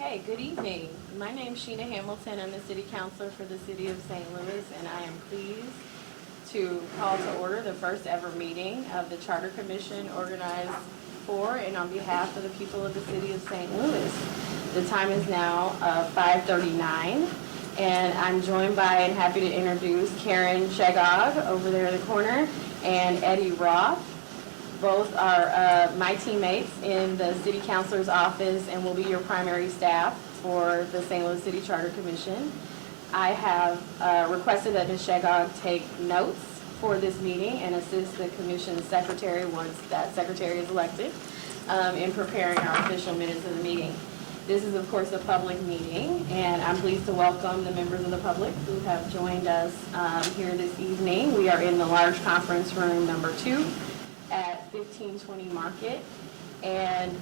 Okay, good evening. My name is Sheena Hamilton. I'm the City Councilor for the City of St. Louis, and I am pleased to call to order the first ever meeting of the Charter Commission organized for and on behalf of the people of the City of St. Louis. The time is now 5:39, and I'm joined by and happy to introduce Karen Shagog over there in the corner and Eddie Roth. Both are my teammates in the City Councilor's office and will be your primary staff for the St. Louis City Charter Commission. I have requested that Ms. Shagog take notes for this meeting and assist the Commission's secretary once that secretary is elected in preparing our official minutes of the meeting. This is, of course, a public meeting, and I'm pleased to welcome the members of the public who have joined us here this evening. We are in the large conference room number 2 at 1520 Market, and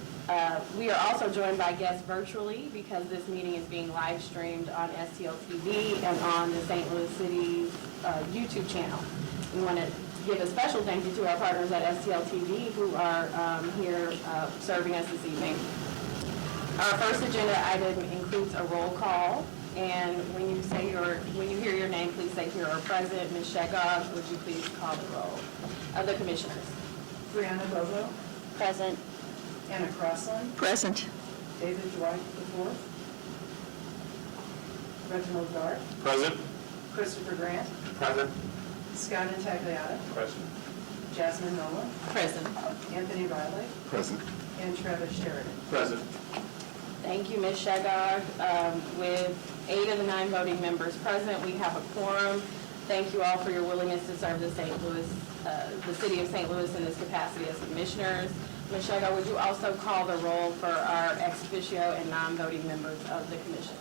we are also joined by guests virtually because this meeting is being live streamed on STL TV and on the St. Louis City's YouTube channel. We want to give a special thank you to our partners at STL TV who are here serving us this evening. Our first agenda item includes a roll call, and when you hear your name, please say here or present. Ms. Shagog, would you please call the roll of the commissioners? Brianna Bovo. Present. Anna Crossland. Present. David Dwight IV. Reginald Dart. Present. Christopher Grant. Present. Scott Intagliata. Present. Jasmine Nolan. Present. Anthony Riley. Present. And Travis Sheridan. Present. Thank you, Ms. Shagog. With 8 of the 9 voting members present, we have a quorum. Thank you all for your willingness to serve the City of St. Louis in this capacity as commissioners. Ms. Shagog, would you also call the roll for our ex officio and non-voting members of the commission?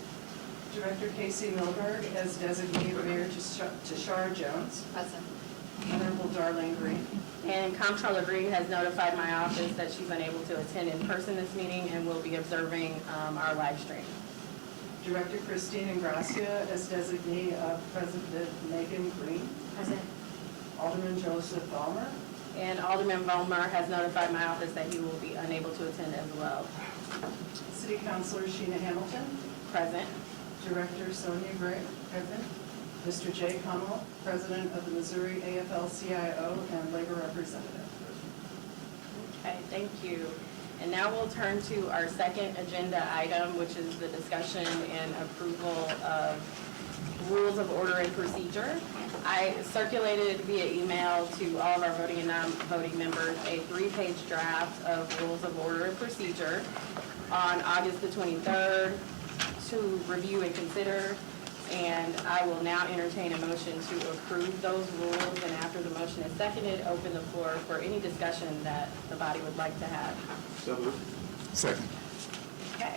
Director Casey Milberg as designee of Mayor Tashara Jones. Present. Honorable Darlene Green. And Comptroller Green has notified my office that she's unable to attend in person this meeting and will be observing our live stream. Director Christine Ingracia as designee of President Megan Green. Present. Alderman Joseph Ballmer. And Alderman Vollmer has notified my office that he will be unable to attend as well. City Councilor Sheena Hamilton. Present. Director Sonia Gray. Present. Mr. Jay Hummel, President of the Missouri AFL-CIO and Labor Representative. Okay, thank you. And now we'll turn to our second agenda item, which is the discussion and approval of rules of order and procedure. I circulated via email to all of our voting and non-voting members a 3-page draft of rules of order and procedure on August the 23rd to review and consider. And I will now entertain a motion to approve those rules, and after the motion is seconded, open the floor for any discussion that the body would like to have. So moved. Second. Okay.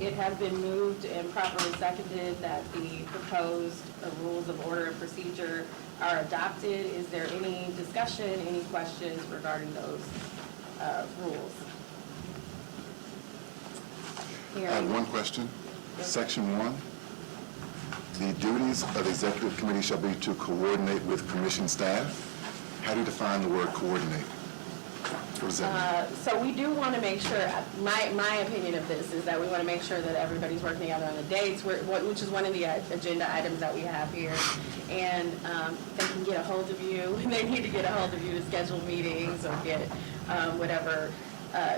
It has been moved and properly seconded that the proposed rules of order and procedure are adopted. Is there any discussion, any questions regarding those rules? I have one question. Section 1. The duties of the executive committee shall be to coordinate with commission staff. How do you define the word coordinate? What does that mean? So we do want to make sure, my opinion of this is that we want to make sure that everybody's working together on the dates, which is one of the agenda items that we have here. And they can get a hold of you, and they need to get a hold of you to schedule meetings or get whatever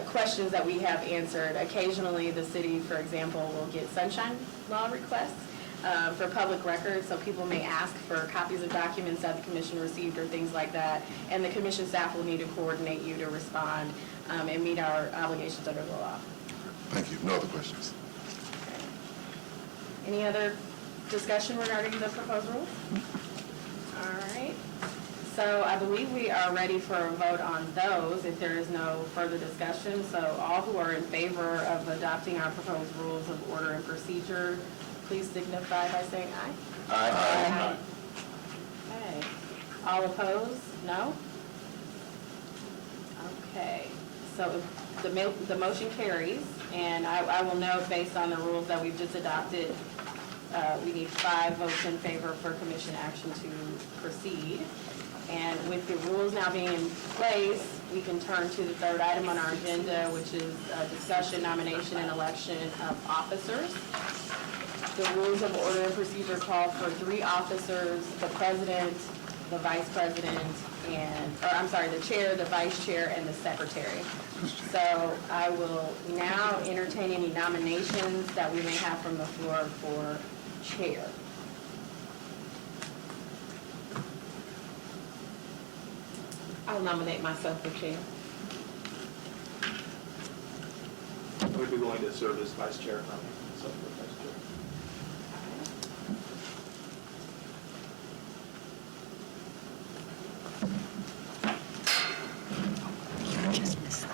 questions that we have answered. Occasionally, the city, for example, will get sunshine law requests for public records, so people may ask for copies of documents that the commission received or things like that, and the commission staff will need to coordinate you to respond and meet our obligations under the law. Thank you. No other questions. Okay. Any other discussion regarding the proposed rules? All right. So I believe we are ready for a vote on those if there is no further discussion. So all who are in favor of adopting our proposed rules of order and procedure, please signify by saying aye. Aye. Aye. Okay. All opposed? No? Okay. So the motion carries, and I will note based on the rules that we've just adopted, we need 5 votes in favor for commission action to proceed. And with the rules now being in place, we can turn to the third item on our agenda, which is discussion, nomination, and election of officers. The rules of order and procedure call for 3 officers: the president, the vice president, the chair, the vice chair, and the secretary. So I will now entertain any nominations that we may have from the floor for chair. I'll nominate myself for chair. I would be willing to serve as vice chair, nominate myself for vice chair.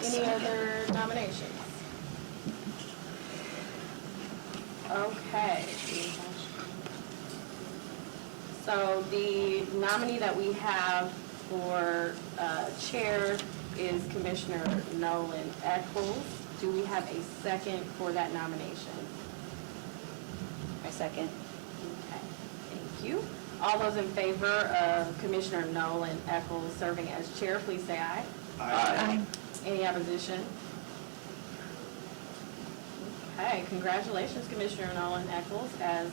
Any other nominations? Okay. So the nominee that we have for chair is Commissioner Nolan Eccles. Do we have a second for that nomination? I second. Okay, thank you. All those in favor of Commissioner Nolan Eccles serving as chair, please say aye. Aye. Any opposition? Okay, congratulations, Commissioner Nolan Eccles, as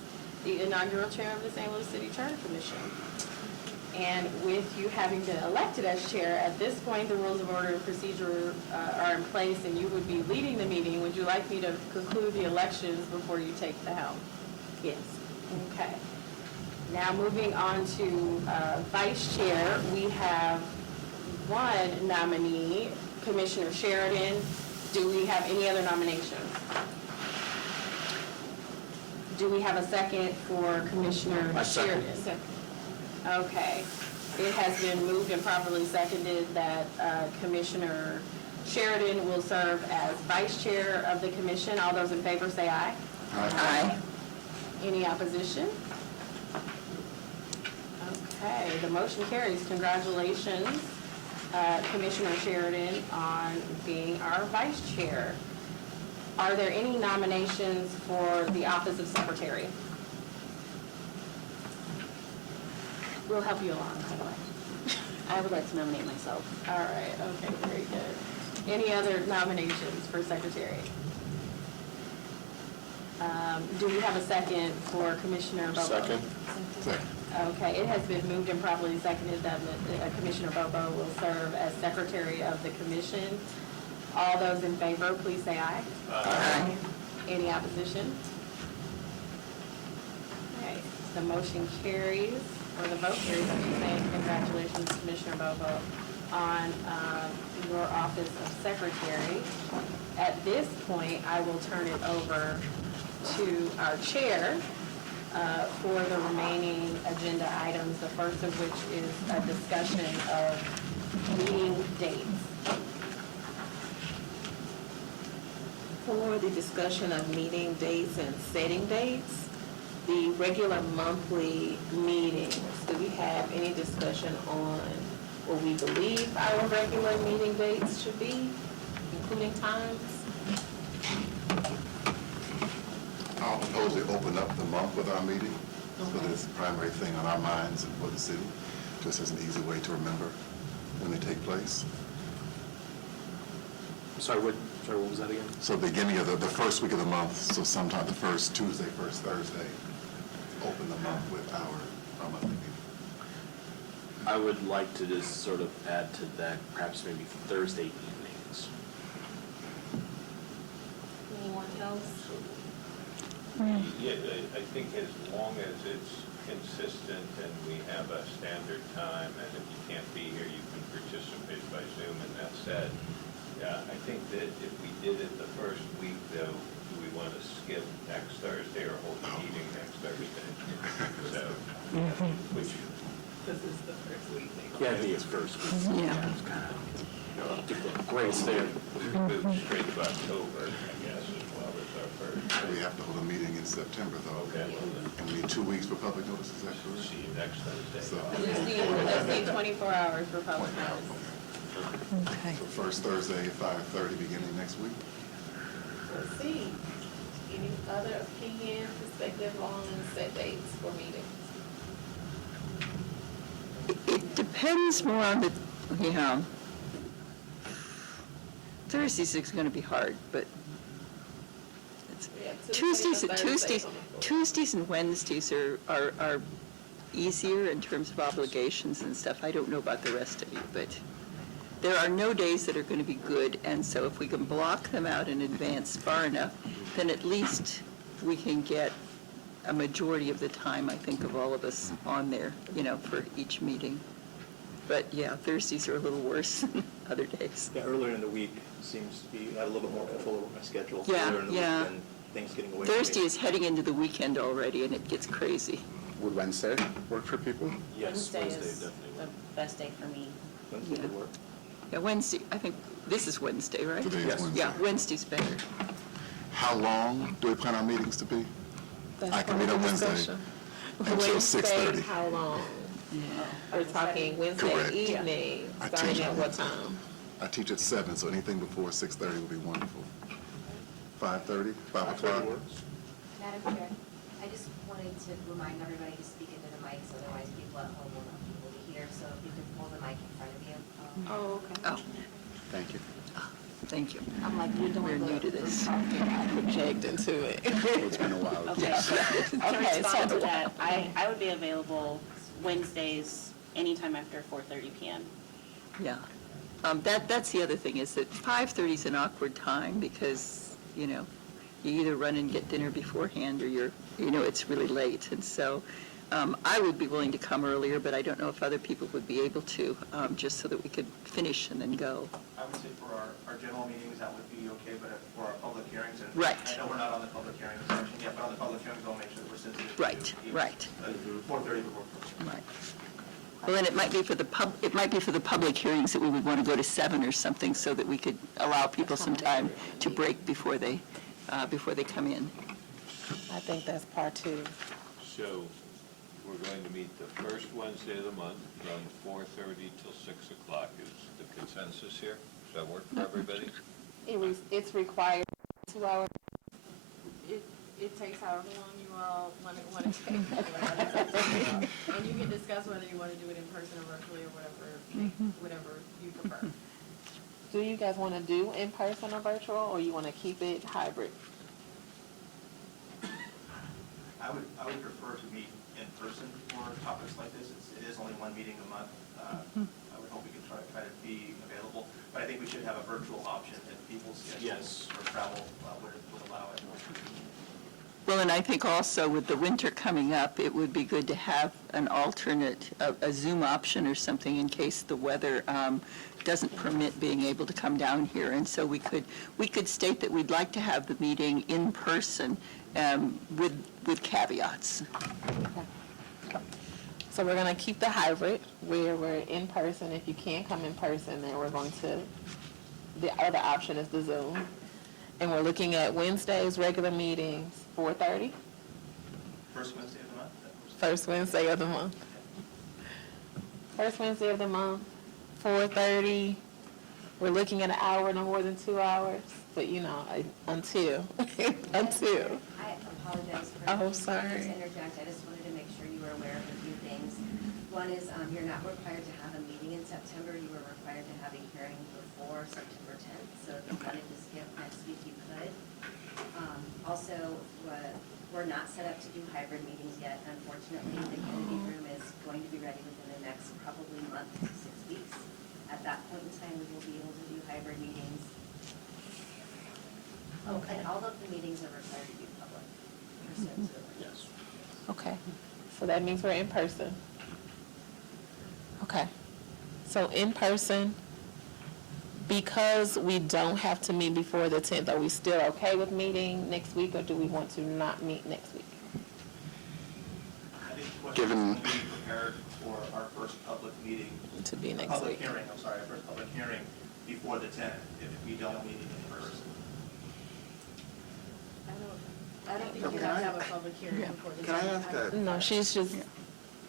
the inaugural chair of the St. Louis City Charter Commission. And with you having been elected as chair, at this point, the rules of order and procedure are in place, and you would be leading the meeting. Would you like me to conclude the elections before you take the helm? Yes. Okay. Now, moving on to vice chair, we have one nominee, Commissioner Sheridan. Do we have any other nominations? Do we have a second for Commissioner Sheridan? Okay. It has been moved and properly seconded that Commissioner Sheridan will serve as vice chair of the commission. All those in favor say aye. Aye. Any opposition? Okay, the motion carries. Congratulations, Commissioner Sheridan, on being our vice chair. Are there any nominations for the office of secretary? We'll help you along, by the way. I would like to nominate myself. All right, okay, very good. Any other nominations for secretary? Do we have a second for Commissioner Bobo? Second. Second. Okay, it has been moved and properly seconded that Commissioner Bobo will serve as secretary of the commission. All those in favor, please say aye. Aye. Any opposition? Okay, the motion carries, or the vote carries, I should say. Congratulations, Commissioner Bobo, on your office of secretary. At this point, I will turn it over to our chair for the remaining agenda items, the first of which is a discussion of meeting dates. For the discussion of meeting dates and setting dates, the regular monthly meetings, do we have any discussion on what we believe our regular meeting dates should be, including times? I'll propose to open up the month with our meeting, so that it's the primary thing on our minds and for the city, just as an easy way to remember when they take place. Sorry, what was that again? So beginning of the first week of the month, so sometime the first Tuesday, first Thursday, open the month with our monthly meeting. I would like to just sort of add to that, perhaps maybe Thursday evenings. Anyone else? Yeah, I think as long as it's consistent and we have a standard time, and if you can't be here, you can participate by Zoom, and that said, I think that if we did it the first week, though, do we want to skip next Thursday or hold the meeting next Thursday? So, which, This is the first week. Yeah, I think it's first. Yeah. It's kind of, give them grace there. we move straight to October, I guess, as well as our first. We have to hold a meeting in September, though. Okay, well, then, And we need 2 weeks for public notice, is that correct? see you next Thursday. So, Let's see 24 hours for public notice. Okay. so first Thursday, 5:30, beginning next week. Let's see. Any other opinion, perspective on set dates for meetings? It depends more on the, Thursdays is going to be hard, but it's, Tuesdays and Wednesdays are easier in terms of obligations and stuff. I don't know about the rest of you, but there are no days that are going to be good, and so if we can block them out in advance far enough, then at least we can get a majority of the time, I think, of all of us on there, for each meeting. But yeah, Thursdays are a little worse than other days. Yeah, earlier in the week seems to be, I have a little bit more control over my schedule. Yeah, Earlier in the yeah. week than things getting away from me. Thursday is heading into the weekend already, and it gets crazy. Would Wednesday work for people? Yes, Wednesday Wednesday is definitely the would. best day for me. Wednesday could work. Yeah, Wednesday, I think this is Wednesday, right? Today is Yes. Wednesday. Yeah, Wednesday's better. How long do we plan our meetings to be? That's I can part meet of on the Wednesday discussion. until Wednesday, 6:30. how long? We're talking Wednesday Correct. evening, I starting teach- at what time? I teach at 7, so anything before 6:30 would be wonderful. 5:30, 5 o'clock? Madam Chair, I just wanted to remind everybody to speak into the mics, otherwise people at home will not be able to hear. So if you could pull the mic in front of you. Oh, okay. Oh, Thank you. thank you. I'm like, you're We're doing new to this. Project into it. It's been a while. Okay, to Okay, respond so to that, I would be available Wednesdays anytime after 4:30 PM. Yeah. That's the other thing, is that 5:30 is an awkward time because, you either run and get dinner beforehand or it's really late. And so I would be willing to come earlier, but I don't know if other people would be able to, just so that we could finish and then go. I would say for our general meetings, that would be okay, but for our public hearings, and Right. I know we're not on the public hearing section yet, but on the public hearings, we'll make sure that we're sensitive. Right, to each. right. 4:30 would work for us. Right. Well, then it might be for the public hearings that we would want to go to 7 or something, so that we could allow people some time to break before they come in. I think that's part 2. So we're going to meet the first Wednesday of the month from 4:30 till 6 o'clock is the consensus here. Does that work for everybody? It's required 2 hours. It takes however long you all want to take. And you can discuss whether you want to do it in person or virtually or whatever you prefer. Do you guys want to do in person or virtual, or you want to keep it hybrid? I would prefer to meet in person for topics like this. It is only one meeting a month. I would hope we could try to be available, but I think we should have a virtual option if people's schedules Yes. or travel would allow it. Well, and I think also with the winter coming up, it would be good to have an alternate, a Zoom option or something in case the weather doesn't permit being able to come down here. And so we could state that we'd like to have the meeting in person with caveats. So we're going to keep the hybrid, where we're in person. If you can't come in person, then we're going to, the other option is the Zoom. And we're looking at Wednesdays, regular meetings, 4:30, First Wednesday of the month? first Wednesday of the month. First Wednesday of the month, 4:30. We're looking at an hour, no more than 2 hours, but until. I apologize for. Oh, sorry. To interject, I just wanted to make sure you were aware of a few things. One is, you're not required to have a meeting in September. You were required to have a hearing before September 10th. So if you wanted to skip next week, you could. Also, we're not set up to do hybrid meetings yet. Unfortunately, the Kennedy room is going to be ready within the next probably month to 6 weeks. At that point in time, we will be able to do hybrid meetings. Oh, and all of the meetings are required to be public. pursuant to the Yes. Okay, so that means we're in person. Okay, so in person, because we don't have to meet before the 10th, are we still okay with meeting next week, or do we want to not meet next week? I think the question Given- is, be prepared for our first public meeting. To be next Public week. hearing, I'm sorry, our first public hearing before the 10th, if we don't meet in person. I don't think you have to have a public hearing before the. Can I ask a, No, she's just,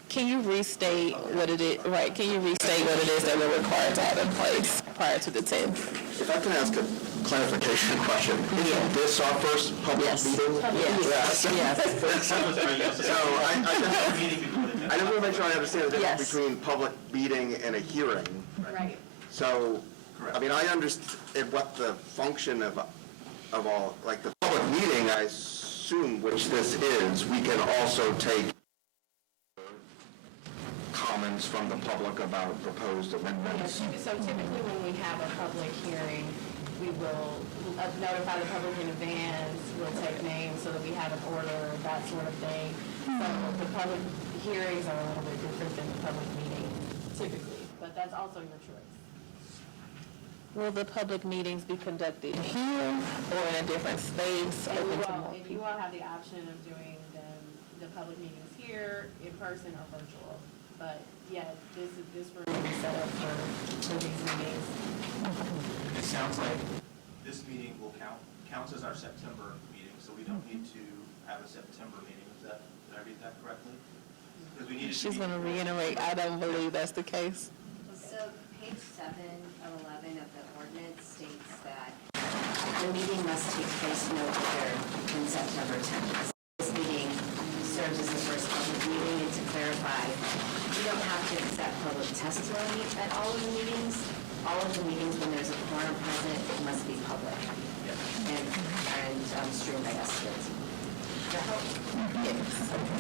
can you restate what it is, right, can you restate what it is that we're required to have in place prior to the 10th? if I can ask a clarification question, is this our first public Yes. meeting? Yes. Yes. Yes. So I can have a meeting before the I just want to make sure I understand the difference Yes. between public meeting and a hearing. Right. So, I mean, I understand what the function of all, like the public meeting, I assume, which this is, we can also take comments from the public about proposed amendments. So typically when we have a public hearing, we will notify the public in advance, we'll take names so that we have an order, that sort of thing. So the public hearings are a little bit different than the public meeting typically, but that's also your choice. Will the public meetings be conducted here or in a different space? And open to more if people? you all have the option of doing the public meetings here, in person, or virtual. But yeah, this room is set up for these meetings. It sounds like this meeting will counts as our September meeting, so we don't need to have a September meeting. Did I read that correctly? Because we needed to She's be- going to reiterate, I don't believe that's the case. So page 7 of 11 of the ordinance states that the meeting must take place no later than September 10th. This meeting serves as the first public meeting, and to clarify, you don't have to accept public testimony at all of the meetings. All of the meetings, when there's a quorum present, it must be public and streamed by us.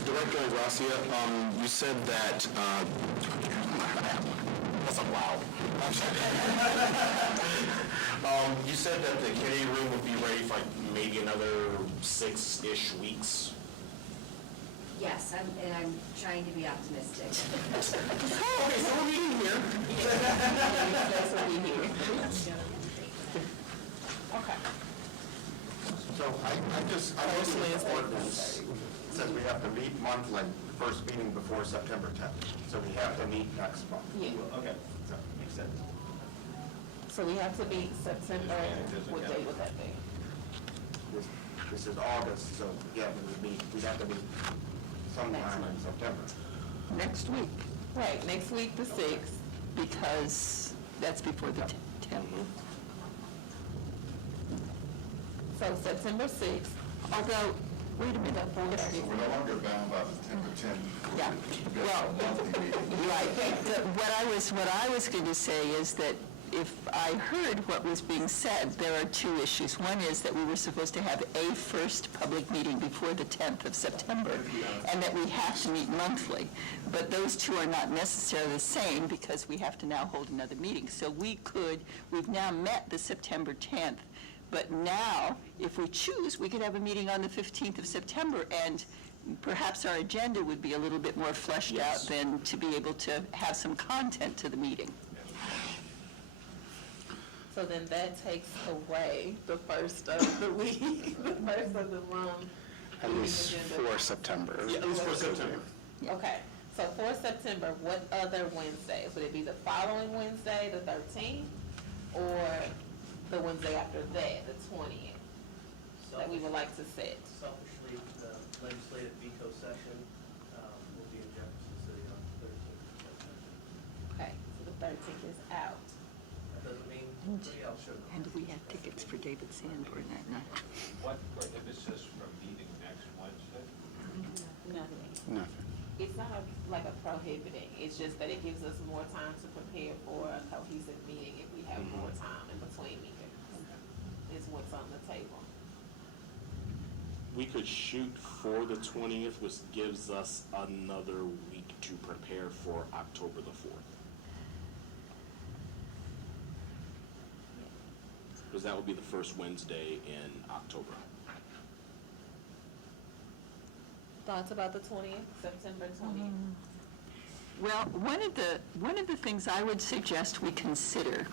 Director Gracia, you said that, that's a wow. You said that the committee room would be ready for like maybe another 6-ish weeks. Yes, I'm trying to be optimistic. Okay, so we're meeting here. That's what we hear. Okay. So I mostly in ordinance says we have to meet monthly, first meeting before September 10th. So we have to meet next month. Yeah. Okay, so makes sense. So we have to meet September, what day would that be? This is August, so yeah, we'd have to meet sometime in September. Next week, Right, next week, the 6th. because that's before the 10th. So September 6th, Although, wait a minute. So we're no longer bound by September 10th. Yeah, well, right. What I was going to say is that if I heard what was being said, there are two issues. One is that we were supposed to have a first public meeting before the 10th of September, and that we have to meet monthly. But those two are not necessarily the same because we have to now hold another meeting. So we've now met the September 10th, but now, if we choose, we could have a meeting on the 15th of September, and perhaps our agenda would be a little bit more fleshed out than to be able to have some content to the meeting. so then that takes away the first of the week, the first of the month. At least for September. Yeah, at least for September. Okay, so for September, what other Wednesdays? Would it be the following Wednesday, the 13th, or the Wednesday after that, the 20th, that we would like to set? Selfishly, the legislative veto session will be in Jefferson City on the 13th of September. Okay, so the 13th is out. That doesn't mean everybody else should. And we have tickets for David Sanborn that night. What prohibits us from meeting next Wednesday? Nothing. Nothing. It's not like a prohibiting, it's just that it gives us more time to prepare for a cohesive meeting if we have more time in between meetings. Is what's on the table. We could shoot for the 20th, which gives us another week to prepare for October the 4th. Because that would be the first Wednesday in October. Thoughts about the 20th, September 20th? Well, one of the things I would suggest we consider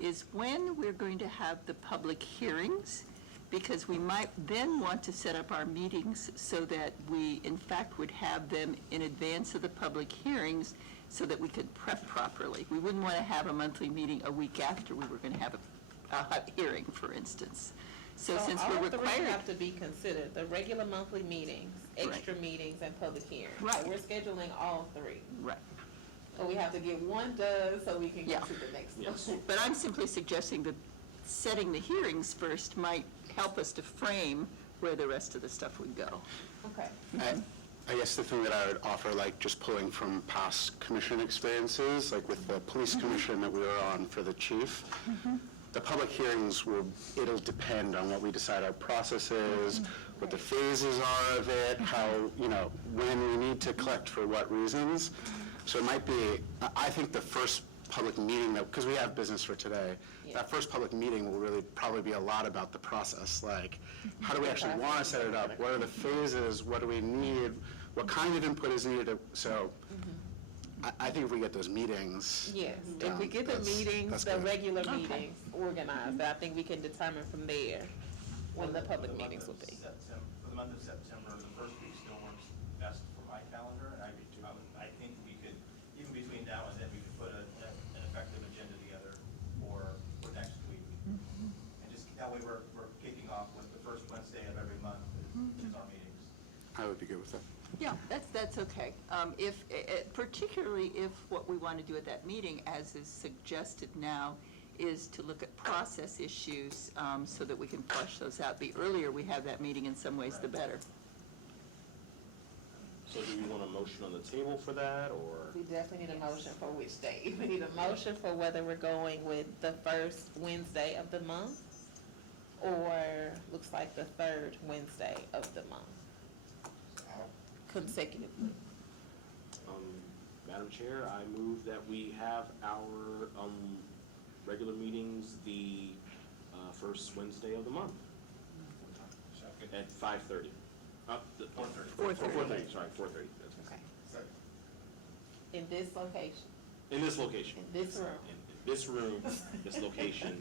is when we're going to have the public hearings, because we might then want to set up our meetings so that we, in fact, would have them in advance of the public hearings so that we could prep properly. We wouldn't want to have a monthly meeting a week after we were going to have a hearing, for instance. So since we're all three required. have to be considered, the regular monthly meetings, extra meetings, and public hearings. Right. So we're scheduling all three. Right. But we have to get one done so we can Yeah. get to the next Yes. one. But I'm simply suggesting that setting the hearings first might help us to frame where the rest of the stuff would go. Okay. Okay? I guess the thing that I would offer, like just pulling from past commission experiences, like with the police commission that we were on for the chief, the public hearings it'll depend on what we decide our process is, what the phases are of it, how, when we need to collect for what reasons. So it might be, I think the first public meeting, because we have business for today, that first public meeting will really probably be a lot about the process, like how do we actually want to set it up? What are the phases? What do we need? What kind of input is needed? So I think if we get those meetings. Yes, if down, we get the that's meetings, the good. regular meetings organized, I think we can determine from there when the public meetings will be. For the month of September, the first week still works best for my calendar, and I think we could, even between now and then, we could put an effective agenda together for next week. And just, that way we're kicking off with the first Wednesday of every month is our meetings. I would be good with that. Yeah, that's okay. Particularly if what we want to do at that meeting, as is suggested now, is to look at process issues so that we can flush those out. The earlier we have that meeting, in some ways, the better. So do we want a motion on the table for that, or? We definitely need a motion for which day. We need a motion for whether we're going with the first Wednesday of the month or looks like the third Wednesday of the month consecutively. Madam Chair, I move that we have our regular meetings the first Wednesday of the month. Second. At 5:30. 4:30. 4:30, sorry, 4:30. Okay. In this location, In this location. in this room. In this room, this location.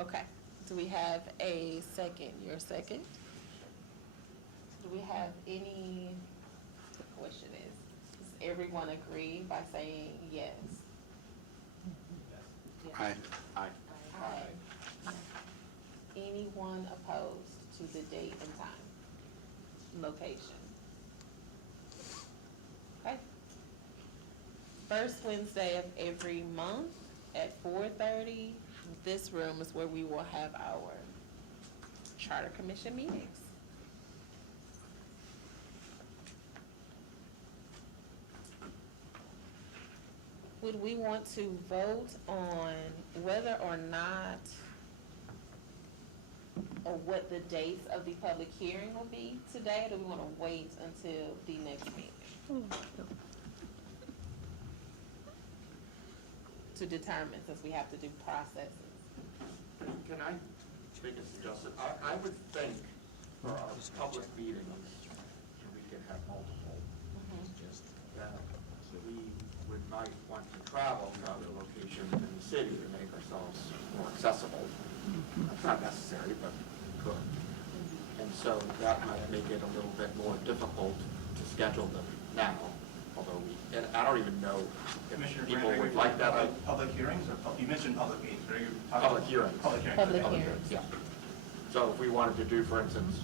Okay. Do we have a second? Your second? Do we have any, the question is, does everyone agree by saying yes? Aye. Aye. Aye. Anyone opposed to the date and time, location? Okay. First Wednesday of every month at 4:30, this room is where we will have our Charter Commission meetings. Would we want to vote on whether or not, or what the dates of the public hearing will be today, or do we want to wait until the next meeting to determine, since we have to do processes? Can I make a suggestion? I would think for our public meetings, and we can have multiple, that we might want to travel to other locations in the city to make ourselves more accessible. That's not necessary, but could. And so that might make it a little bit more difficult to schedule them now, although and I don't even know if Commissioner people Grant, are would you like that. talking about public hearings, or you mentioned public meetings, are you talking? Public hearings. Public hearings. Public okay. hearings. Yeah. So if we wanted to do, for instance,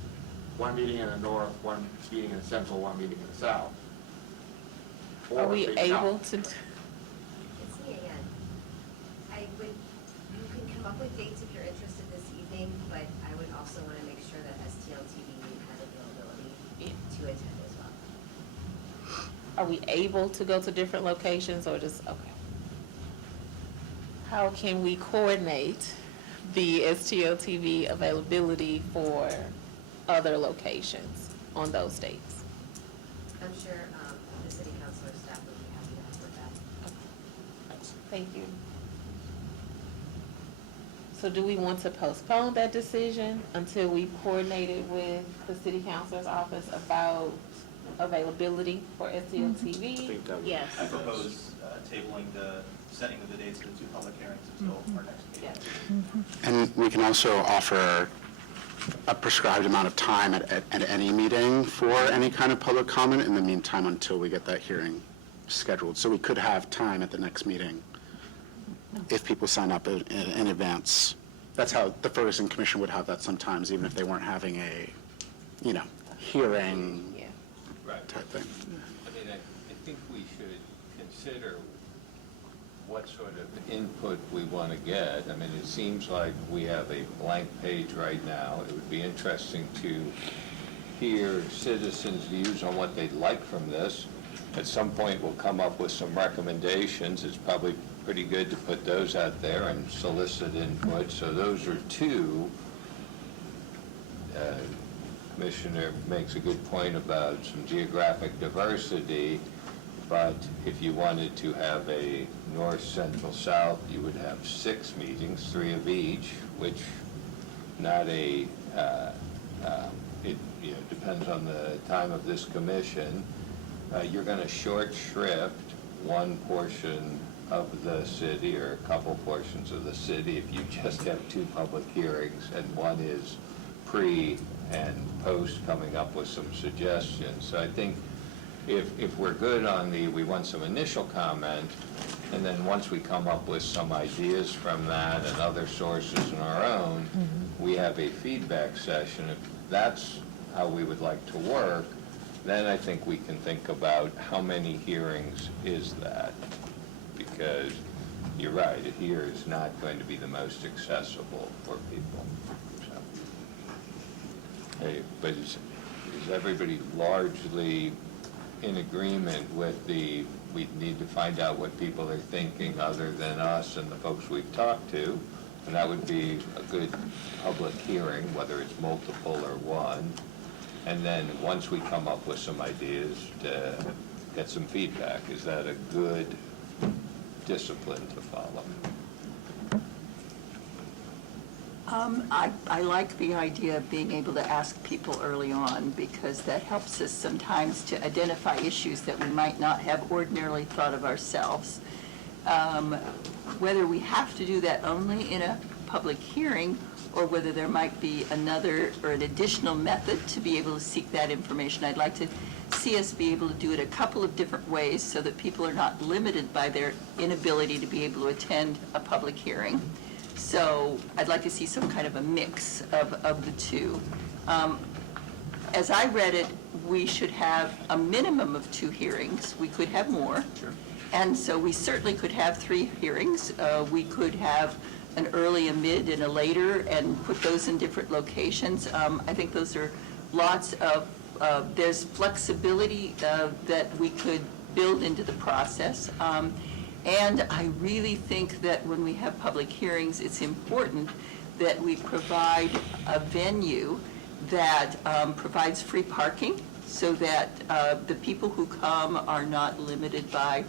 one meeting in the north, one meeting in the central, one meeting in the south. Are we maybe able not. to, It's me again. You can come up with dates if you're interested this evening, but I would also want to make sure that STLTV has availability to attend as well. are we able to go to different locations, or just, okay. How can we coordinate the STLTV availability for other locations on those dates? I'm sure the city councilor staff would be happy to help with that. Thank you. So do we want to postpone that decision until we've coordinated with the city councilor's office about availability for I STLTV? think that would. Yes. I propose tabling the setting of the dates for the two public hearings until our next meeting. And we can also offer a prescribed amount of time at any meeting for any kind of public comment in the meantime until we get that hearing scheduled. So we could have time at the next meeting if people sign up in advance. That's how the Ferguson Commission would have that sometimes, even if they weren't having a, hearing Yeah. Right. type thing. I mean, I think we should consider what sort of input we want to get. I mean, it seems like we have a blank page right now. It would be interesting to hear citizens' views on what they'd like from this. At some point, we'll come up with some recommendations. It's probably pretty good to put those out there and solicit input. So those are two. Commissioner makes a good point about some geographic diversity, but if you wanted to have a north, central, south, you would have 6 meetings, 3 of each, which not a, it, you know, depends on the time of this commission. You're going to short shrift one portion of the city or a couple portions of the city if you just have 2 public hearings, and one is pre and post coming up with some suggestions. So I think if we're good on we want some initial comment, and then once we come up with some ideas from that and other sources in our own, we have a feedback session. If that's how we would like to work, then I think we can think about how many hearings is that? Because you're right, a here is not going to be the most accessible for people. So, hey, but is everybody largely in agreement with we need to find out what people are thinking other than us and the folks we've talked to? And that would be a good public hearing, whether it's multiple or one. And then once we come up with some ideas to get some feedback, is that a good discipline to follow? I like the idea of being able to ask people early on, because that helps us sometimes to identify issues that we might not have ordinarily thought of ourselves. Whether we have to do that only in a public hearing, or whether there might be another or an additional method to be able to seek that information. I'd like to see us be able to do it a couple of different ways so that people are not limited by their inability to be able to attend a public hearing. So I'd like to see some kind of a mix of the two. As I read it, we should have a minimum of 2 hearings. We could have more. Sure. And so we certainly could have 3 hearings. We could have an early, a mid, and a later, and put those in different locations. I think those are lots of, there's flexibility that we could build into the process. And I really think that when we have public hearings, it's important that we provide a venue that provides free parking, so that the people who come are not limited by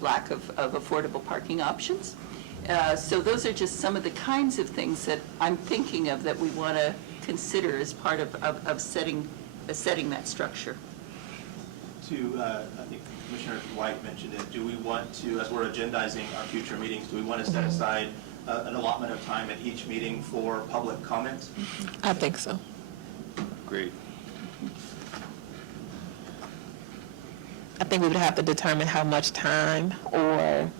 lack of affordable parking options. So those are just some of the kinds of things that I'm thinking of that we want to consider as part of setting that structure. I think Commissioner White mentioned it, do we want to, as we're agendizing our future meetings, do we want to set aside an allotment of time at each meeting for public comment? I think so. Great. I think we would have to determine how much time, or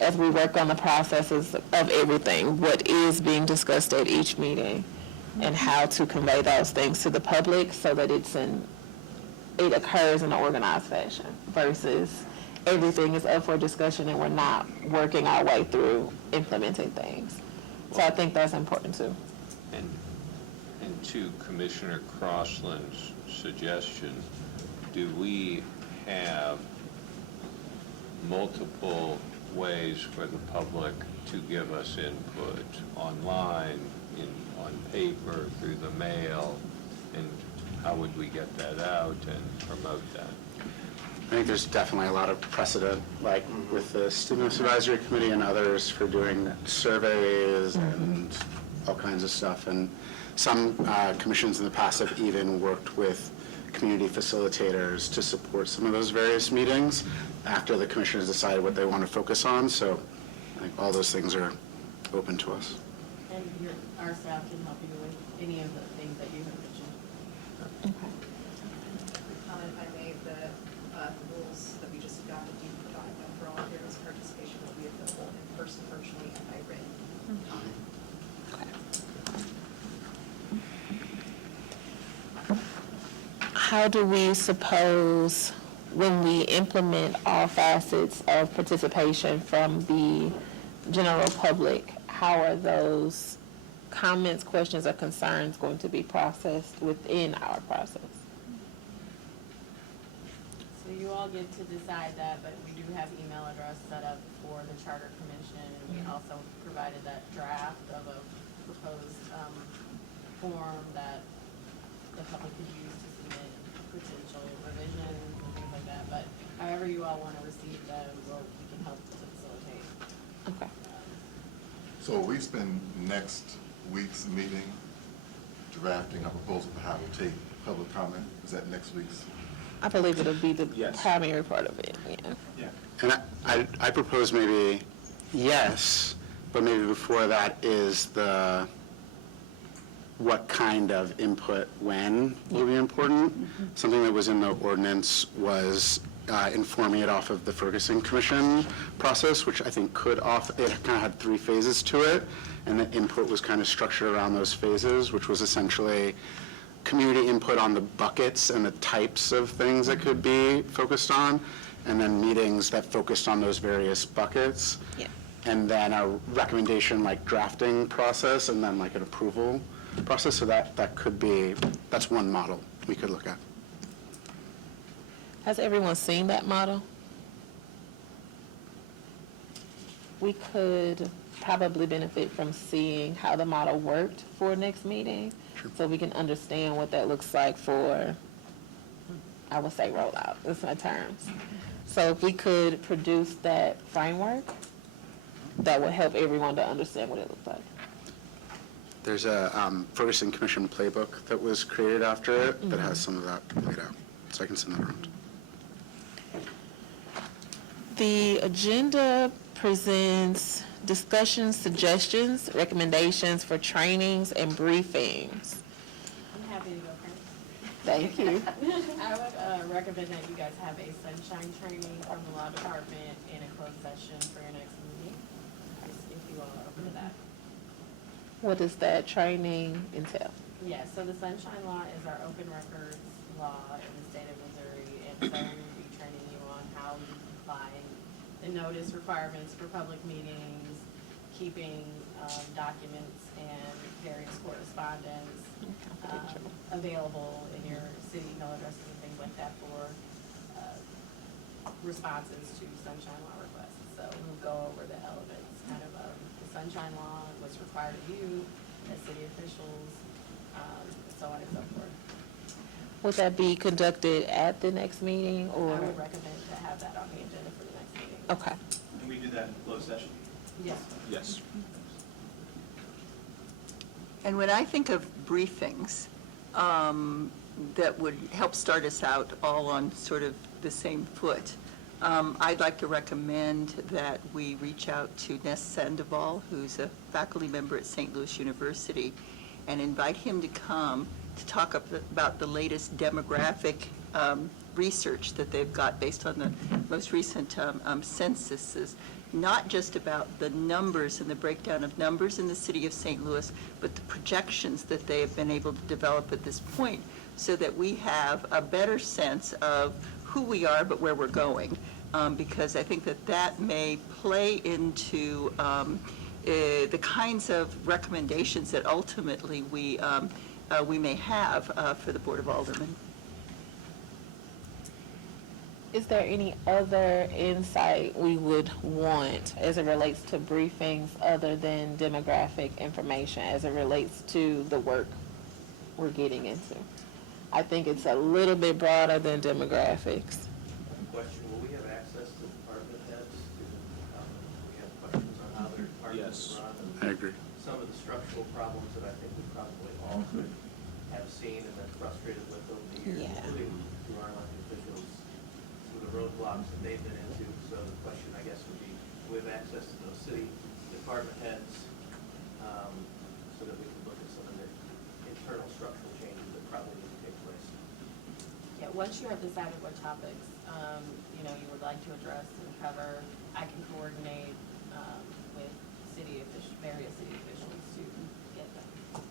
as we work on the processes of everything, what is being discussed at each meeting, and how to convey those things to the public so that it occurs in an organized fashion, versus everything is up for discussion and we're not working our way through implementing things. So I think that's important too. And to Commissioner Crossland's suggestion, do we have multiple ways for the public to give us input, online, on paper, through the mail, and how would we get that out and promote that? I think there's definitely a lot of precedent, like with the Stimulus Advisory Committee and others, for doing surveys and all kinds of stuff. And some commissions in the past have even worked with community facilitators to support some of those various meetings after the commissioners decided what they want to focus on. So I think all those things are open to us. And our staff can help you with any of the things that you have mentioned. Okay. If I may, the rules that we just adopted do provide that for all hearings, participation will be available in person, virtually, and by written. How do we suppose, when we implement all facets of participation from the general public, how are those comments, questions, or concerns going to be processed within our process? So you all get to decide that, but we do have email address set up for the Charter Commission. And we also provided that draft of a proposed form that the public could use to submit potential revisions and things like that. But however you all want to receive them, we can help to facilitate. Okay. So we spend next week's meeting drafting a proposal for how to take public comment? Is that next week's? I believe it'll be the Yes. primary part of it, yeah. Yeah. And I propose maybe yes, but maybe before that is the what kind of input when will be important. Something that was in the ordinance was informing it off of the Ferguson Commission process, which I think it kind of had 3 phases to it, and the input was kind of structured around those phases, which was essentially community input on the buckets and the types of things that could be focused on, and then meetings that focused on those various buckets. Yeah. And then a recommendation like drafting process, and then like an approval process. So that could be, that's one model we could look at. Has everyone seen that model? We could probably benefit from seeing how the model worked for next meeting, so we can understand what that looks like for, I would say rollout, that's my terms. So if we could produce that framework, that would help everyone to understand what it looks like. There's a Ferguson Commission playbook that was created after it that has some of that laid out, so I can send that around. The agenda presents discussions, suggestions, recommendations for trainings and briefings. I'm happy to go first. Thank you. I would recommend that you guys have a sunshine training from the law department in a closed session for your next meeting, if you all are open to that. What does that training entail? Yeah, so the sunshine law is our open records law in the state of Missouri, and so we will be training you on how you comply the notice requirements for public meetings, keeping documents and various correspondence available in your city email addresses and things like that for responses to sunshine law requests. So we'll go over the elements kind of the sunshine law, what's required of you as city officials, so on and so forth. Would that be conducted at the next meeting, or? I would recommend to have that on the agenda for the next meeting. Okay. Can we do that in closed session? Yes. Yes. And when I think of briefings, that would help start us out all on sort of the same foot, I'd like to recommend that we reach out to Ness Sandoval, who's a faculty member at St. Louis University, and invite him to come to talk about the latest demographic research that they've got based on the most recent censuses, not just about the numbers and the breakdown of numbers in the city of St. Louis, but the projections that they have been able to develop at this point, so that we have a better sense of who we are but where we're going. Because I think that may play into the kinds of recommendations that ultimately we may have for the Board of Aldermen. Is there any other insight we would want as it relates to briefings other than demographic information, as it relates to the work we're getting into? I think it's a little bit broader than demographics. Question, will we have access to department heads? We have questions on how their departments Yes. run? I agree. Some of the structural problems that I think we probably all could have seen and been frustrated with over the years, Yeah. including through our elected officials, some of the roadblocks that they've been into. So the question, I guess, would be, do we have access to those city department heads so that we can look at some of the internal structural changes that probably need to take place? Yeah, once you have decided what topics, you would like to address and cover, I can coordinate, with various city officials to get them.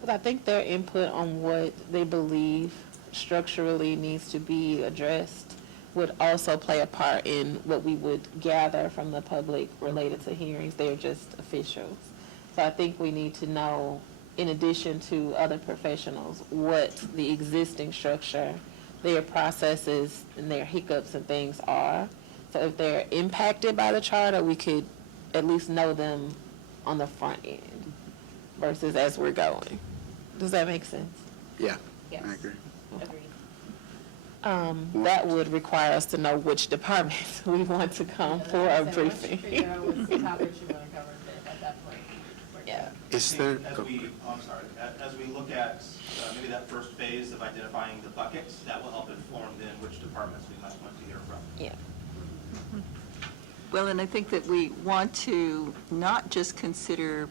But I think their input on what they believe structurally needs to be addressed would also play a part in what we would gather from the public related to hearings. They're just officials. So I think we need to know, in addition to other professionals, what the existing structure, their processes and their hiccups and things are. So if they're impacted by the charter, we could at least know them on the front end versus as we're going. Does that make sense? Yeah, Yes. I agree. Agreed. That would require us to know which departments we want to come for a briefing. Figure out what topics you want to cover at that point. Yeah. Is I there, think As we, I'm sorry, as we look at maybe that first phase of identifying the buckets, that will help inform then which departments we might want to hear from. Yeah. Well, and I think that we want to not just consider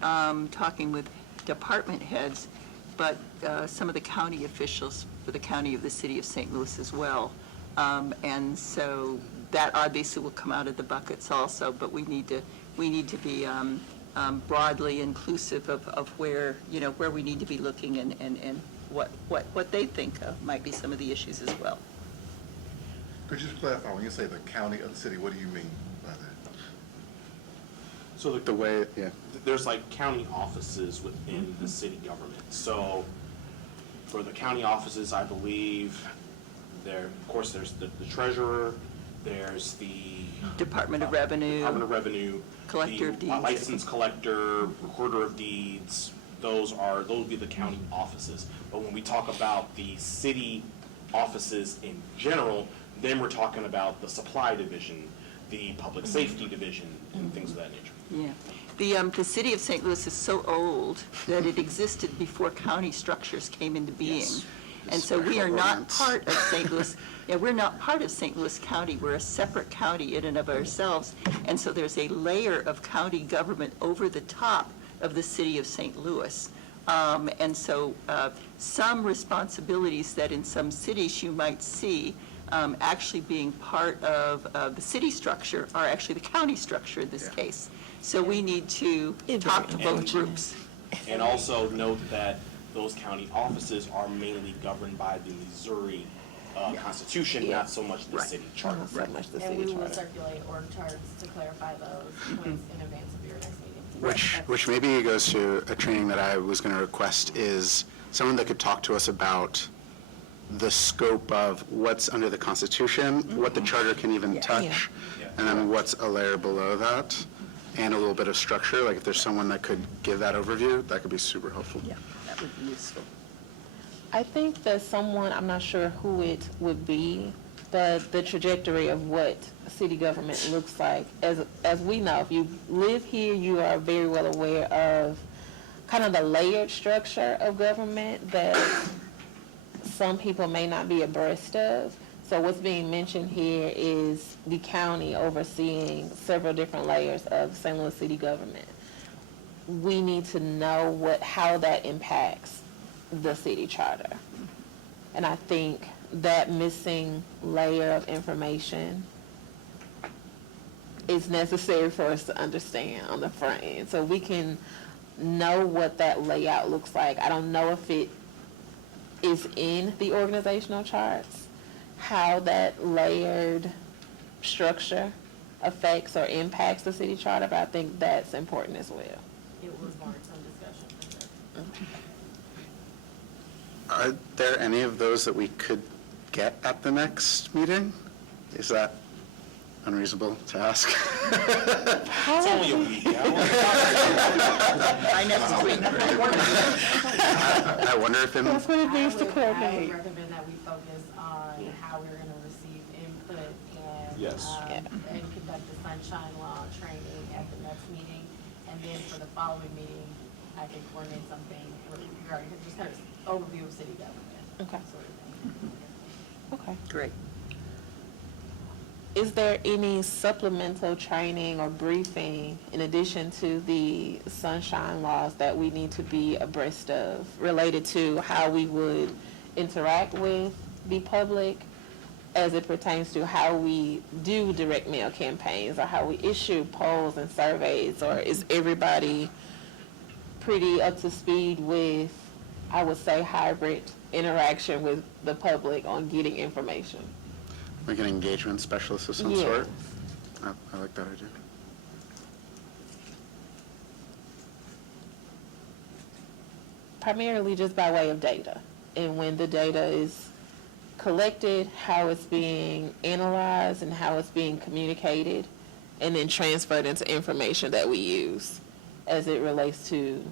talking with department heads, but some of the county officials for the county of the city of St. Louis as well. And so that obviously will come out of the buckets also, but we need to be broadly inclusive of where, where we need to be looking and what they think might be some of the issues as well. Could you just clarify, when you say the county of the city, what do you mean by that? So the way, yeah. there's like county offices within the city government. So for the county offices, I believe of course, there's the treasurer, there's the Department of Revenue. Department of Revenue, Collector of the deeds. license collector, recorder of deeds. Those would be the county offices. But when we talk about the city offices in general, then we're talking about the supply division, the public safety division, and things of that nature. Yeah. The city of St. Louis is so old that it existed before county structures came into being. Yes. And so we are not part of St. Louis. Yeah, we're not part of St. Louis County. We're a separate county in and of ourselves. And so there's a layer of county government over the top of the city of St. Louis. And so some responsibilities that in some cities you might see actually being part of the city structure are actually the county structure in this case. So we need to talk to both groups. And also note that those county offices are mainly governed by the Missouri Constitution, not so much the city charter. Not so much the And city we will charter. circulate org charts to clarify those points in advance of your next meeting. Which maybe goes to a training that I was going to request is someone that could talk to us about the scope of what's under the Constitution, what the charter can even touch, and then what's a layer below that, and a little bit of structure. Like if there's someone that could give that overview, that could be super helpful. Yeah, that would be useful. I think that someone, I'm not sure who it would be, but the trajectory of what city government looks like, as we know, if you live here, you are very well aware of kind of the layered structure of government that some people may not be abreast of. So what's being mentioned here is the county overseeing several different layers of St. Louis city government. We need to know how that impacts the city charter. And I think that missing layer of information is necessary for us to understand on the front end. So we can know what that layout looks like. I don't know if it is in the organizational charts, how that layered structure affects or impacts the city charter, but I think that's important as well. It was warrant some discussion, for sure. Are there any of those that we could get at the next meeting? Is that unreasonable to ask? It's only a week. I wonder if in, That's what it means to I would coordinate. recommend that we focus on how we're going to receive input and, Yes. and conduct the sunshine law training at the next meeting. And then for the following meeting, I can coordinate something regarding just kind of overview of city government. Okay. Sort of thing. Okay. Great. Is there any supplemental training or briefing in addition to the sunshine laws that we need to be abreast of related to how we would interact with the public as it pertains to how we do direct mail campaigns or how we issue polls and surveys? Or is everybody pretty up to speed with, I would say, hybrid interaction with the public on getting information? like an engagement specialist of some sort? I like that idea. primarily just by way of data. And when the data is collected, how it's being analyzed and how it's being communicated, and then transferred into information that we use as it relates to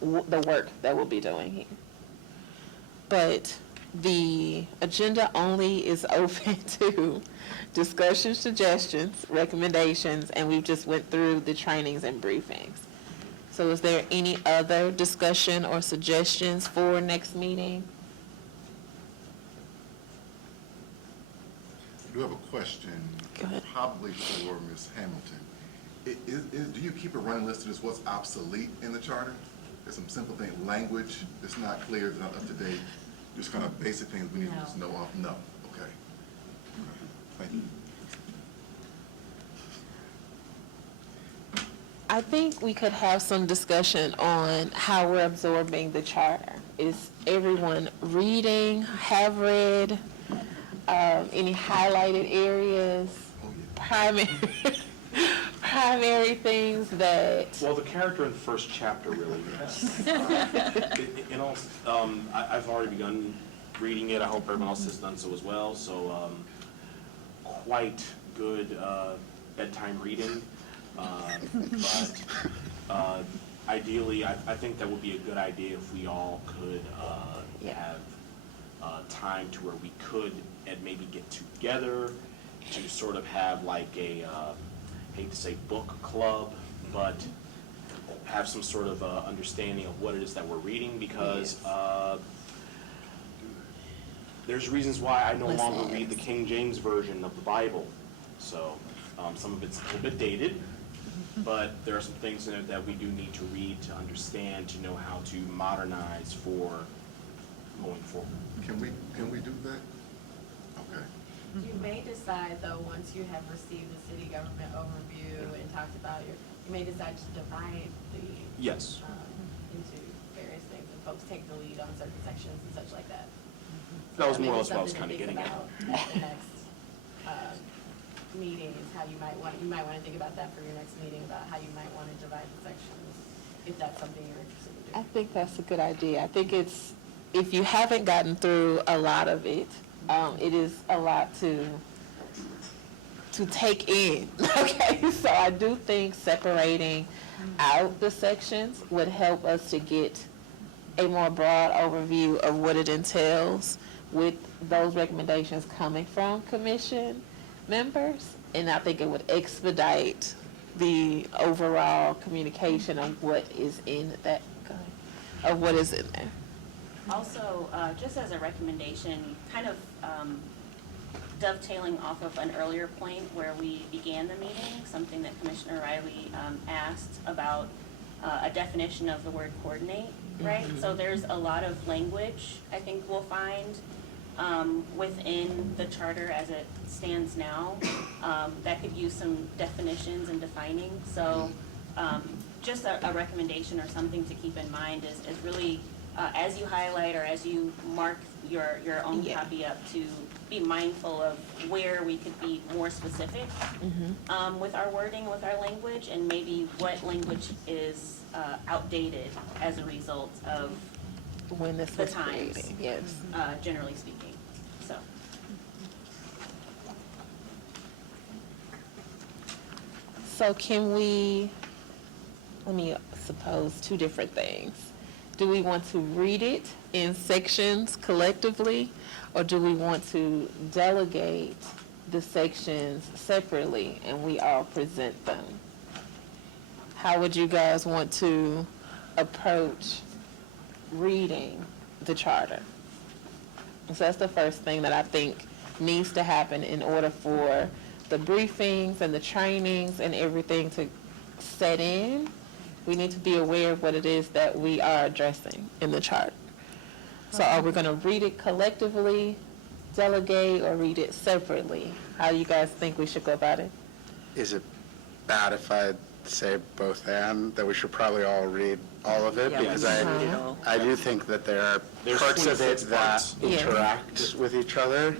the work that we'll be doing here. But the agenda only is open to discussion, suggestions, recommendations, and we've just went through the trainings and briefings. So is there any other discussion or suggestions for next meeting? I do have a question. Go ahead. Probably for Ms. Hamilton. Do you keep a running list of just what's obsolete in the charter? There's some simple things, language that's not clear, it's not up to date, just kind of basic things we need to just know off? No, okay. Thank you. I think we could have some discussion on how we're absorbing the charter. Is everyone reading, have read, any highlighted areas, primary things that? Well, the character in the first chapter really, yes. I've already begun reading it. I hope everyone else has done so as well. So quite good bedtime reading. But ideally, I think that would be a good idea if we all could have time to where we could and maybe get together to sort of have like a, hate to say book club, but have some sort of understanding of what it is that we're reading, because there's reasons why I no longer read the King James Version of the Bible. So some of it's a little bit dated, but there are some things in it that we do need to read to understand, to know how to modernize for going forward. Can we do that? Okay. You may decide, though, once you have received the city government overview and talked about you may decide to divide the Yes. into various things, and folks take the lead on certain sections and such like that. That was So more or maybe less what I was something to kind of think getting at. about the next meeting is how you might want to think about that for your next meeting, about how you might want to divide the sections, if that's something you're interested in doing. I think that's a good idea. I think it's, if you haven't gotten through a lot of it, it is a lot to take in, okay? So I do think separating out the sections would help us to get a more broad overview of what it entails with those recommendations coming from commission members. And I think it would expedite the overall communication of what is in that, of what is in there. Also, just as a recommendation, kind of dovetailing off of an earlier point where we began the meeting, something that Commissioner Riley asked about a definition of the word coordinate, right? So there's a lot of language I think we'll find within the charter as it stands now that could use some definitions and defining. So just a recommendation or something to keep in mind is really as you highlight or as you mark your own copy up, to be mindful of where we could be more specific with our wording, with our language, and maybe what language is outdated as a result of when this the was times, created, yes. generally speaking. So. So can we, let me suppose two different things. Do we want to read it in sections collectively, or do we want to delegate the sections separately and we all present them? How would you guys want to approach reading the charter? So that's the first thing that I think needs to happen in order for the briefings and the trainings and everything to set in. We need to be aware of what it is that we are addressing in the chart. So are we going to read it collectively, delegate, or read it separately? How do you guys think we should go about it? Is it bad if I say both and, that we should probably all read all of it? Yeah, we Because should read it all. I do think that there's There's parts of it 26 that parts. Yeah. interact with each other.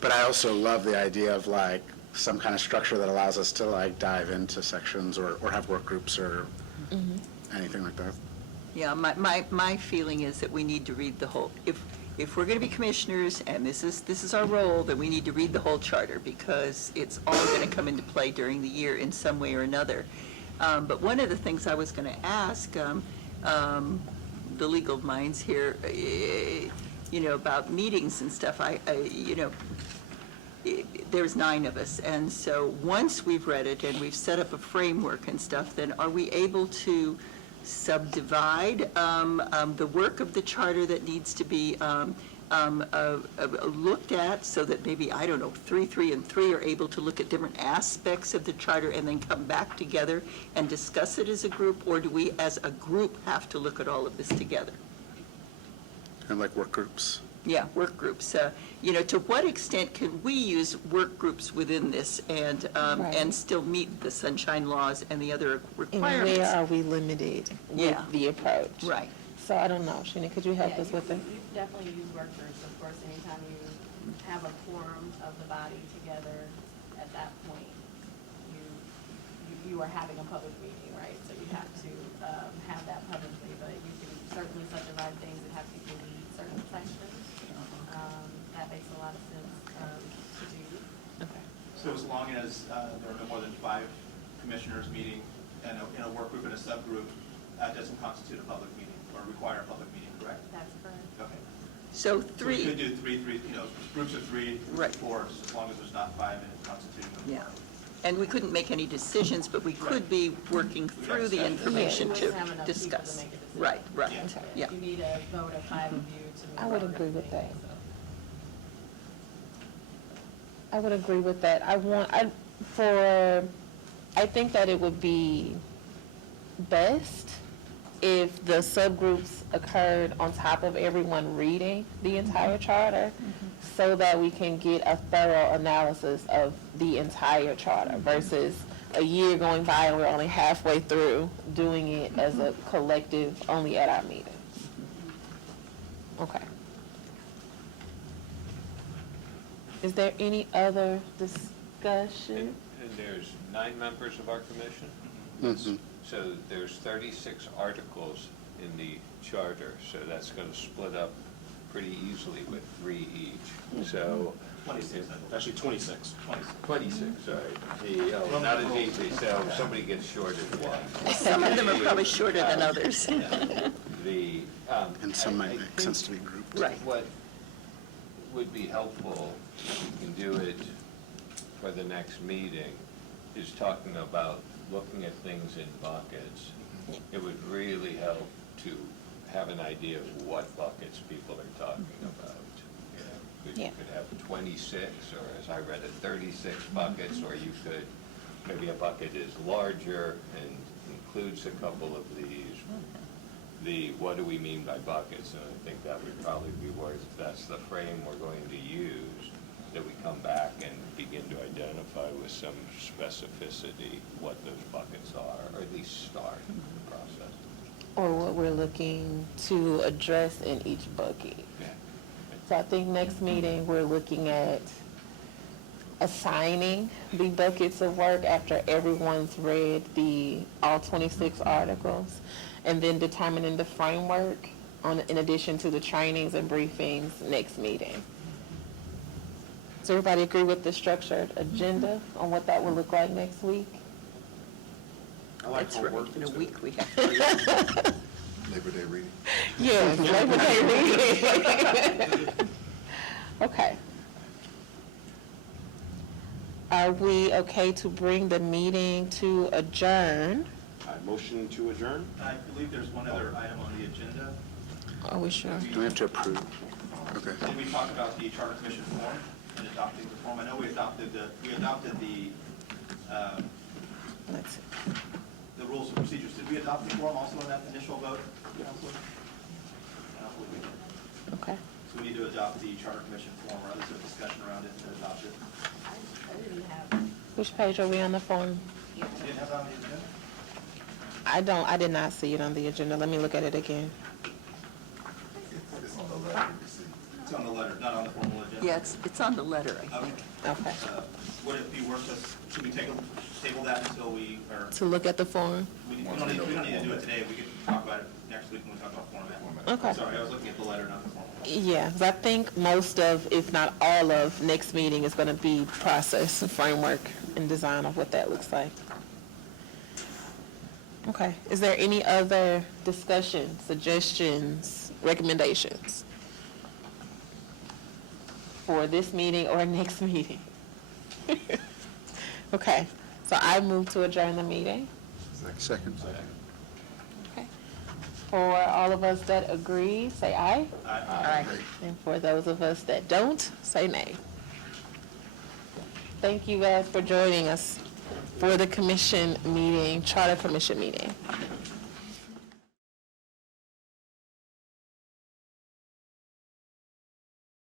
But I also love the idea of like some kind of structure that allows us to like dive into sections or have work groups or anything like that. Yeah, my feeling is that we need to read the whole, if we're going to be commissioners and this is our role, then we need to read the whole charter because it's all going to come into play during the year in some way or another. But one of the things I was going to ask the legal minds here, about meetings and stuff, there's 9 of us, and so once we've read it and we've set up a framework and stuff, then are we able to subdivide the work of the charter that needs to be looked at so that maybe, 3 and 3 are able to look at different aspects of the charter and then come back together and discuss it as a group, or do we as a group have to look at all of this together? And like work groups. Yeah, work groups. To what extent can we use work groups within this and still meet the sunshine laws and the other And requirements? where are we limited with Yeah. the approach? Right. So I don't know, Sheena, could you help us with it? You definitely use work groups, of course, anytime you have a quorum of the body together, at that point, you are having a public meeting, right? So you have to have that publicly, but you can certainly subdivide things and have people lead certain sections. That makes a lot of sense to do. Okay. So as long as there are no more than 5 commissioners meeting in a work group and a subgroup, that doesn't constitute a public meeting or require a public meeting, correct? That's correct. Okay. So So we 3, could do three, groups of 3, Right. 4, as long as there's not 5 and it constitutes a yeah. And we couldn't make any decisions, but we could be working through the information You to wouldn't have enough people to discuss. make a decision. Right, Yeah. yeah. You need a vote of 5 of you to move I would forward agree with anything, that. so. I would agree with that. I think that it would be best if the subgroups occurred on top of everyone reading the entire charter, so that we can get a thorough analysis of the entire charter versus a year going by and we're only halfway through doing it as a collective only at our meetings. Okay. Is there any other discussion? And there's 9 members of our commission? Mhm. So there's 36 articles in the charter, so that's going to split up pretty easily with 3 each. So, 26, Actually, 26. 26, sorry. Not as easy, so if somebody gets shorted one. Some of them are probably shorter than others. The, And some might I make think sense to be grouped. Right. What would be helpful, we can do it for the next meeting, is talking about looking at things in buckets. It would really help to have an idea of what buckets people are talking about. You Yeah. could have 26, or as I read it, 36 buckets, or you could, maybe a bucket is larger and includes a couple of these. What do we mean by buckets? And I think that would probably be where, if that's the frame we're going to use, that we come back and begin to identify with some specificity what those buckets are, or at least start the process. Or what we're looking to address in each bucket. Yeah. So I think next meeting, we're looking at assigning the buckets of work after everyone's read all 26 articles, and then determining the framework in addition to the trainings and briefings next meeting. Does everybody agree with the structured agenda on what that will look like next week? I like That's how right, work in a is week good. we have. Labor Day reading. Yes, Labor Day meeting. Okay. Are we okay to bring the meeting to adjourn? Motion to adjourn? I believe there's one other item on the agenda. Are we sure? Do we have to approve? Okay. Did we talk about the Charter Commission form and adopting the form? I know we adopted the Let's see. the rules and procedures. Did we adopt the form also in that initial vote, Counselor? I don't believe we did. Okay. So we need to adopt the Charter Commission form, or at least a discussion around it to adopt it. I didn't have, Which page are we on the phone? You didn't have that on the agenda? I did not see it on the agenda. Let me look at it again. It's on the letter you see. It's on the letter, not on the formal agenda. Yeah, it's on the letter, I think. Okay. Okay. Would it be worth us, should we table that until we, or, To look at the form? we don't need to do it today, we can talk about it next next week when we talk about format. Okay. Sorry, I was looking at the letter, not the formal. Yeah, 'cause I think most of, if not all of, next meeting is going to be process and framework and design of what that looks like. Okay, is there any other discussion, suggestions, recommendations for this meeting or next meeting? Okay, so I move to adjourn the meeting. Second. Okay. For all of us that agree, say aye. Aye. And for those of us that don't, say nay. Thank you guys for joining us for the commission meeting, Charter Commission meeting.